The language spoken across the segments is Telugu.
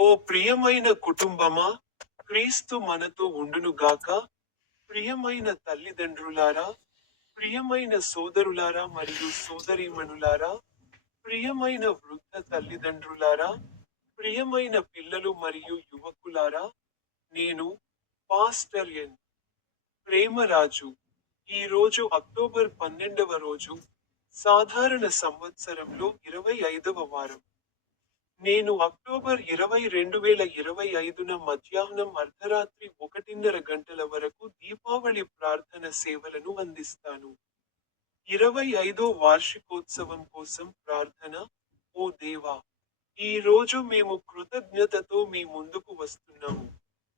ఓ ప్రియమైన కుటుంబమా క్రీస్తు మనతో ఉండునుగాక ప్రియమైన తల్లిదండ్రులారా ప్రియమైన సోదరులారా మరియు సోదరీమణులారా ప్రియమైన వృద్ధ తల్లిదండ్రులారా ప్రియమైన పిల్లలు మరియు యువకులారా నేను పాస్టర్ ఎన్. ప్రేమరాజు. ఈ రోజు అక్టోబర్ పన్నెండవ రోజు సాధారణ సంవత్సరంలో ఇరవై ఐదవ వారం. నేను అక్టోబర్ ఇరవై రెండు వేల ఇరవై ఐదున మధ్యాహ్నం అర్ధరాత్రి ఒకటిన్నర గంటల వరకు దీపావళి ప్రార్థన సేవలను అందిస్తాను. ఇరవై ఐదో వార్షికోత్సవం కోసం ప్రార్థన ఓ దేవా ఈ రోజు మేము కృతజ్ఞతతో మీ ముందుకు వస్తున్నాము.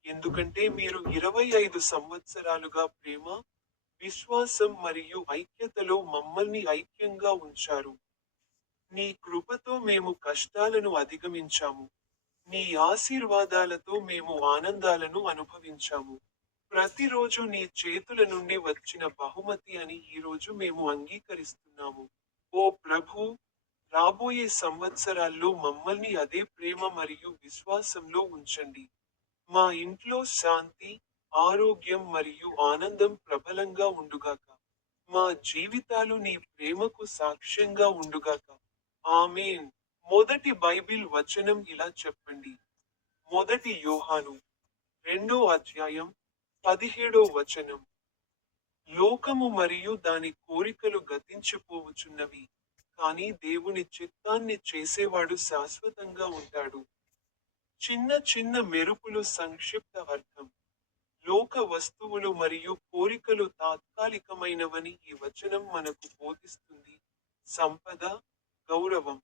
ఎందుకంటే మీరు ఇరవై ఐదు సంవత్సరాలుగా ప్రేమ విశ్వాసం మరియు ఐక్యతలో మమ్మల్ని ఐక్యంగా ఉంచారు. నీ కృపతో మేము కష్టాలను అధిగమించాము. నీ ఆశీర్వాదాలతో మేము ఆనందాలను అనుభవించాము. ప్రతిరోజు నీ చేతుల నుండి వచ్చిన బహుమతి అని ఈరోజు మేము అంగీకరిస్తున్నాము. ఓ ప్రభు రాబోయే సంవత్సరాల్లో మమ్మల్ని అదే ప్రేమ మరియు విశ్వాసంలో ఉంచండి. మా ఇంట్లో శాంతి ఆరోగ్యం మరియు ఆనందం ప్రబలంగా ఉండుగాక. మా జీవితాలు నీ ప్రేమకు సాక్ష్యంగా ఉండుగాక. ఆమెన్. మొదటి బైబిల్ వచనం ఇలా చెప్పండి. మొదటి యోహాను రెండో అధ్యాయం పదిహేడో వచనం. లోకము మరియు దాని కోరికలు గతించిపోవచున్నవి కానీ దేవుని చిత్తాన్ని చేసేవాడు శాశ్వతంగా ఉంటాడు. చిన్న చిన్న మెరుపులు సంక్షిప్త అర్థం. లోక వస్తువులు మరియు కోరికలు తాత్కాలికమైనవని ఈ వచనం మనకు బోధిస్తుంది. సంపద గౌరవం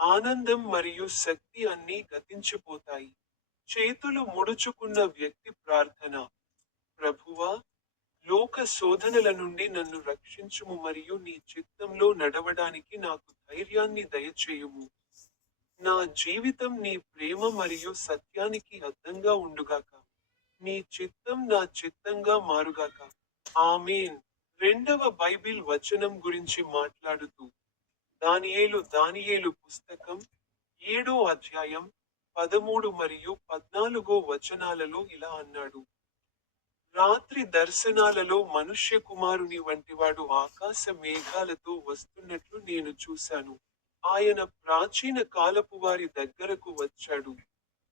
ఆనందం మరియు శక్తి అన్నీ గతించిపోతాయి. చేతులు ముడుచుకున్న వ్యక్తి ప్రార్థన. ప్రభువా లోక శోధనల నుండి నన్ను రక్షించుము మరియు నీ చిత్తంలో నడవడానికి నాకు ధైర్యాన్ని దయచేయుము. నా జీవితం నీ ప్రేమ మరియు సత్యానికి అద్దంగా ఉండుగాక. నీ చిత్తం నా చిత్తంగా మారుగాక. ఆమెన్. రెండవ బైబిల్ వచనం గురించి మాట్లాడుతూ దానియేలు దానియేలు పుస్తకం ఏడో అధ్యాయం పదమూడు మరియు పద్నాలుగో వచనాలలో ఇలా అన్నాడు. రాత్రి దర్శనాలలో మనుష్య కుమారుని వంటివాడు ఆకాశ మేఘాలతో వస్తున్నట్లు నేను చూశాను. ఆయన ప్రాచీన కాలపు వారి దగ్గరకు వచ్చాడు.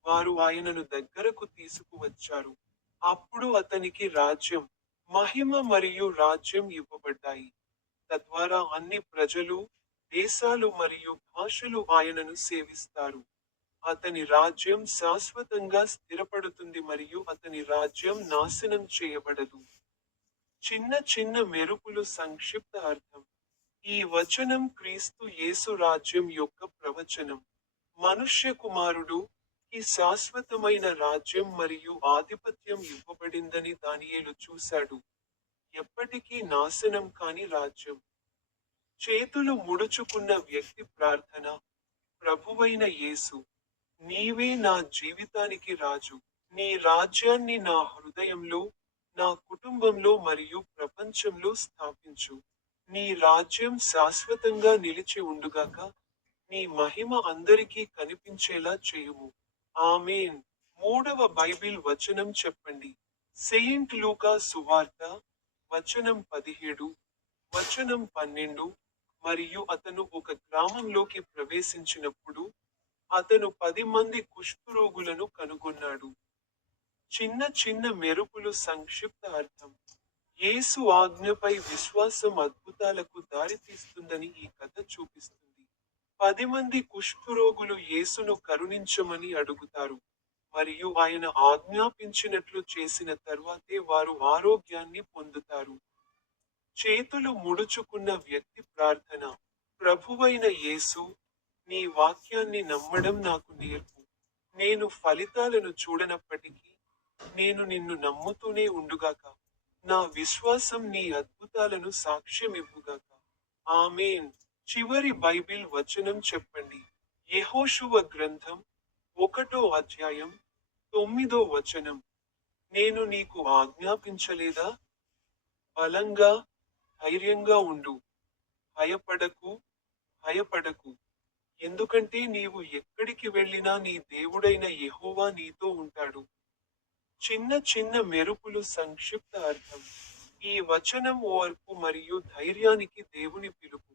వారు ఆయనను దగ్గరకు తీసుకువచ్చారు. అప్పుడు అతనికి రాజ్యం మహిమ మరియు రాజ్యం ఇవ్వబడ్డాయి. తద్వారా అన్ని ప్రజలు దేశాలు మరియు భాషలు ఆయనను సేవిస్తారు. అతని రాజ్యం శాశ్వతంగా స్థిరపడుతుంది మరియు అతని రాజ్యం నాశనం చేయబడదు. చిన్న చిన్న మెరుపులు సంక్షిప్త అర్థం. ఈ వచనం క్రీస్తు యేసు రాజ్యం యొక్క ప్రవచనం. మనుష్య కుమారుడు ఈ శాశ్వతమైన రాజ్యం మరియు ఆధిపత్యం ఇవ్వబడిందని దానియేలు చూశాడు. ఎప్పటికీ నాశనం కాని రాజ్యం. చేతులు ముడుచుకున్న వ్యక్తి ప్రార్థన ప్రభువైన యేసు నీవే నా జీవితానికి రాజు. నీ రాజ్యాన్ని నా హృదయంలో నా కుటుంబంలో మరియు ప్రపంచంలో స్థాపించు. నీ రాజ్యం శాశ్వతంగా నిలిచి ఉండుగాక నీ మహిమ అందరికీ కనిపించేలా చేయుము. ఆమెన్. మూడవ బైబిల్ వచనం చెప్పండి. సెయింట్ లూకా సువార్త వచనం పదిహేడు వచనం పన్నెండు మరియు అతను ఒక గ్రామంలోకి ప్రవేశించినప్పుడు అతను పది మంది కుష్ఠరోగులను కనుగొన్నాడు. చిన్న చిన్న మెరుపులు సంక్షిప్త అర్థం. యేసు ఆజ్ఞపై విశ్వాసం అద్భుతాలకు దారితీస్తుందని ఈ కథ చూపిస్తుంది. పది మంది కుష్ఠరోగులు యేసును కరుణించమని అడుగుతారు. మరియు ఆయన ఆజ్ఞాపించినట్లు చేసిన తర్వాతే వారు ఆరోగ్యాన్ని పొందుతారు. చేతులు ముడుచుకున్న వ్యక్తి ప్రార్థన ప్రభువైన యేసు నీ వాక్యాన్ని నమ్మడం నాకు నేర్పు. నేను ఫలితాలను చూడనప్పటికీ నేను నిన్ను నమ్ముతూనే ఉండుగాక. నా విశ్వాసం నీ అద్భుతాలను సాక్ష్యమివ్వుగాక ఆమెన్. చివరి బైబిల్ వచనం చెప్పండి. యహోశువ గ్రంథం ఒకటో అధ్యాయం తొమ్మిదో వచనం. నేను నీకు ఆజ్ఞాపించలేదా? బలంగా ధైర్యంగా ఉండు. భయపడకు భయపడకు. ఎందుకంటే నీవు ఎక్కడికి వెళ్ళినా నీ దేవుడైన యహోవా నీతో ఉంటాడు. చిన్న చిన్న మెరుపులు సంక్షిప్త అర్థం. ఈ వచనం ఓర్పు మరియు ధైర్యానికి దేవుని పిలుపు.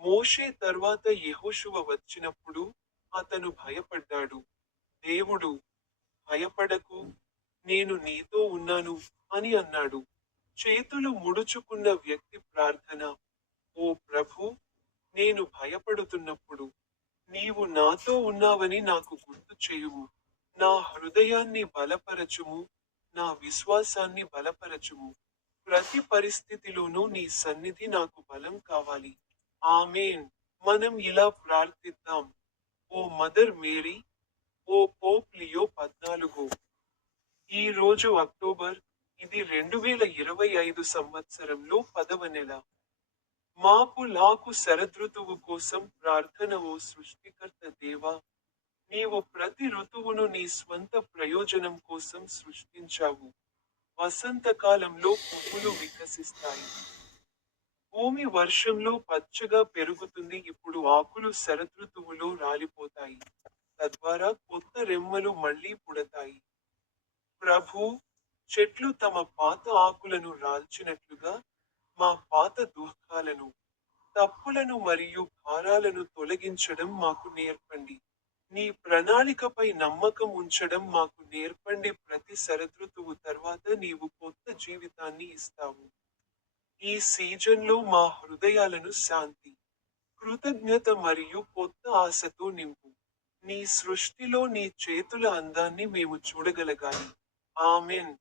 మోషే తర్వాత యహోశువ వచ్చినప్పుడు అతను భయపడ్డాడు. దేవుడు భయపడకు నేను నీతో ఉన్నాను అని అన్నాడు. చేతులు ముడుచుకున్న వ్యక్తి ప్రార్థన ఓ ప్రభు నేను భయపడుతున్నప్పుడు నీవు నాతో ఉన్నావని నాకు గుర్తు చేయుము. నా హృదయాన్ని బలపరచుము నా విశ్వాసాన్ని బలపరచుము. ప్రతి పరిస్థితిలోనూ నీ సన్నిధి నాకు బలం కావాలి. ఆమెన్. మనం ఇలా ప్రార్థిద్దాం. ఓ మదర్ మేరీ ఓ పోప్ లియో పద్నాలుగు. ఈ రోజు అక్టోబర్ ఇది రెండు వేల ఇరవై ఐదు సంవత్సరంలో పదవ నెల. మాపు లాకు శరదృతువు కోసం ప్రార్థన ఓ సృష్టికర్త దేవా నీవు ప్రతి ఋతువును నీ స్వంత ప్రయోజనం కోసం సృష్టించావు. వసంతకాలంలో పువ్వులు వికసిస్తాయి. భూమి వర్షంలో పచ్చగా పెరుగుతుంది ఇప్పుడు ఆకులు శరదృతువులో రాలిపోతాయి. తద్వారా కొత్త రెమ్మలు మళ్ళీ పుడతాయి. ప్రభు చెట్లు తమ పాత ఆకులను రాల్చినట్లుగా మా పాత దుఃఖాలను తప్పులను మరియు భారాలను తొలగించడం మాకు నేర్పండి. నీ ప్రణాళికపై నమ్మకం ఉంచడం మాకు నేర్పండి. ప్రతి శరదృతువు తర్వాత నీవు కొత్త జీవితాన్ని ఇస్తావు. ఈ సీజన్లో మా హృదయాలను శాంతి కృతజ్ఞత మరియు కొత్త ఆశతో నింపు. నీ సృష్టిలో నీ చేతుల అందాన్ని మేము చూడగలగాలి. ఆమెన్.